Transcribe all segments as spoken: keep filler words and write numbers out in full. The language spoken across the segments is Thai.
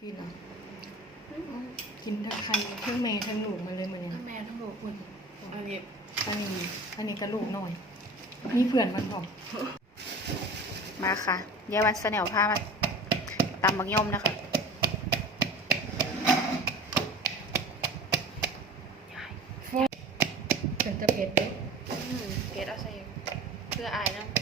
กินเหรอกินทั้งใครทั้งแม่ทั้งหนูมาเลยเหมือนทั้งแม่ทั้งหนูคุณอันนี้อันนี้อันนี้กระลูกหน่อยมีเพื่อนมันบอกมาค่ะยายวันเสนอผ้ามาตำบักย่อมนะคะเป็นตะเพ็ดด้วยเกดเอาใส่เพื่ออายนะ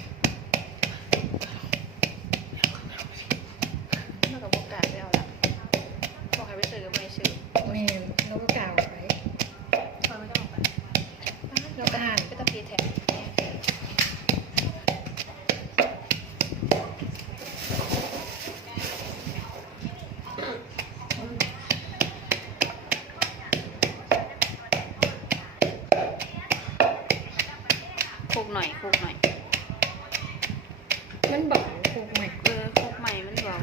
แล้วก็บอกกาดไปเอาละบอกให้ไปซื้อก็ไม่ซื้อแม่แล้วก็กล่าวไปพอไม่ต้องออกไปเราก็หั่นไปตะเพียแทนคุกหน่อยคุกหน่อยมันบอกคุกใหม่เออคุกใหม่มันบอก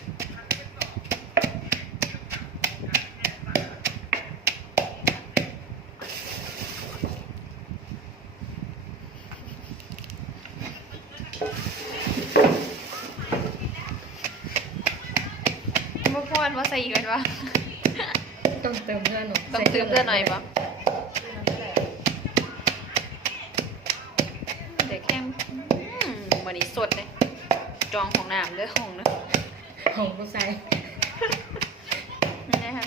เมื่อวานว่าใส่อีกแล้ววะต้องเติมเพื่อนหน่อยต้องเติมเพื่อนหน่อยปะเดี๋ยวแค่วันนี้สดเลยจองของน้ำเด้อของนะของกูใส่นี่นะคะ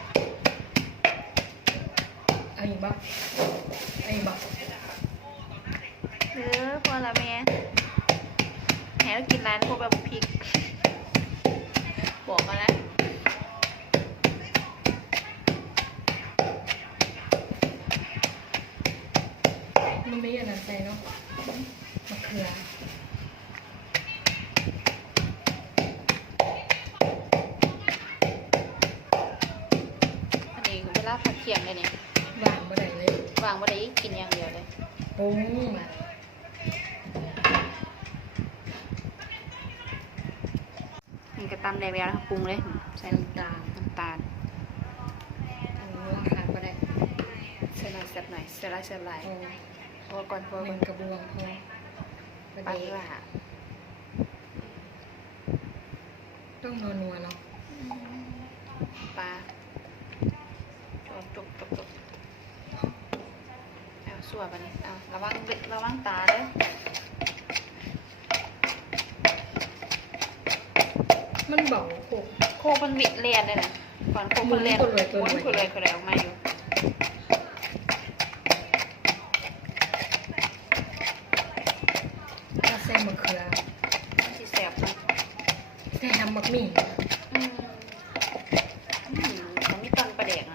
เอาอีกบ้างเอาอีกบ้างเออพอละแม่แหเรากินร้านพวกแบบพริกบอกมาแล้วมันไม่ยันใส่เนาะมะเขืออันนี้เวลาผัดเคียงเลยเนี่ยวางบ่ได้เลยวางบ่ได้กินอย่างเดียวเลยปรุงมานี่ก็ตำแดงแล้วนะคะปรุงเลยใส่น้ำตาลน้ำตาลอันนี้ราคาบ่ได้ใส่หน่อยเสียบหน่อยเสียบหลายเสียบหลายพอก่อนพอหนึ่งกระบวงพอปลาละต้องนัวๆเนาะปลาจบจบจบจบเอาส่วนไปนี่เอาระวังระวังตาเด้อมันเบาโคกโคมันวิดเรียนเลยนะก่อนโคมันเรียนม้วนคือเลยคืออะไรออกมาอยู่ถ้าเส้นมะเขือที่แสบนะแต่ทำมักหมี่อืมมันมีต้นประเดกนะ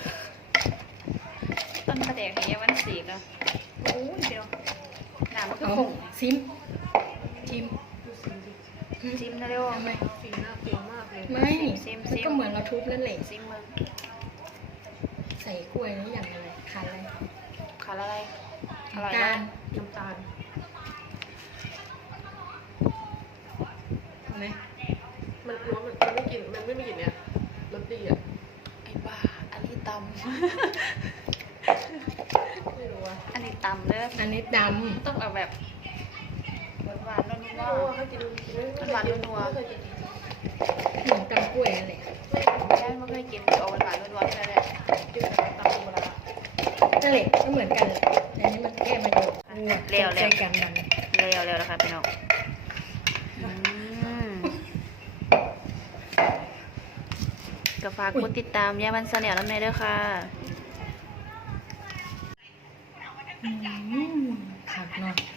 ต้นประเดกอย่างเงี้ยวันสีเนาะโอ้ยเดียวหนามันคือผงซิมชิมซิมนะเร็วทำไมสีหน้าเปรี้ยวมากเลยไม่ซิมซิมก็เหมือนเราทุบนั่นแหละซิมมึงใส่กล้วยนี่อย่างไรขาดอะไรขาดอะไรน้ำตาลน้ำตาลทำไมมันรู้มันมันไม่กินมันไม่มีกลิ่นเนี่ยรสดีอ่ะไอ้บ้าอันนี้ตำไม่รู้อ่ะอันนี้ตำเด้ออันนี้ดำต้องเอาแบบหวานๆนัวๆเขากินหวานๆนัวๆเหมือนตำกล้วยนั่นแหละใช่ไม่เคยกินเอาหวานๆนัวๆแค่นั้นแหละกินตำธรรมดานั่นแหละก็เหมือนกันแต่นี้มันแค่มาดูเร็วๆใช้กันมันเร็วๆแล้วค่ะพี่น้องก็ฝากกดติดตามยามันเสนียวน้ำในด้วยค่ะผักเนาะ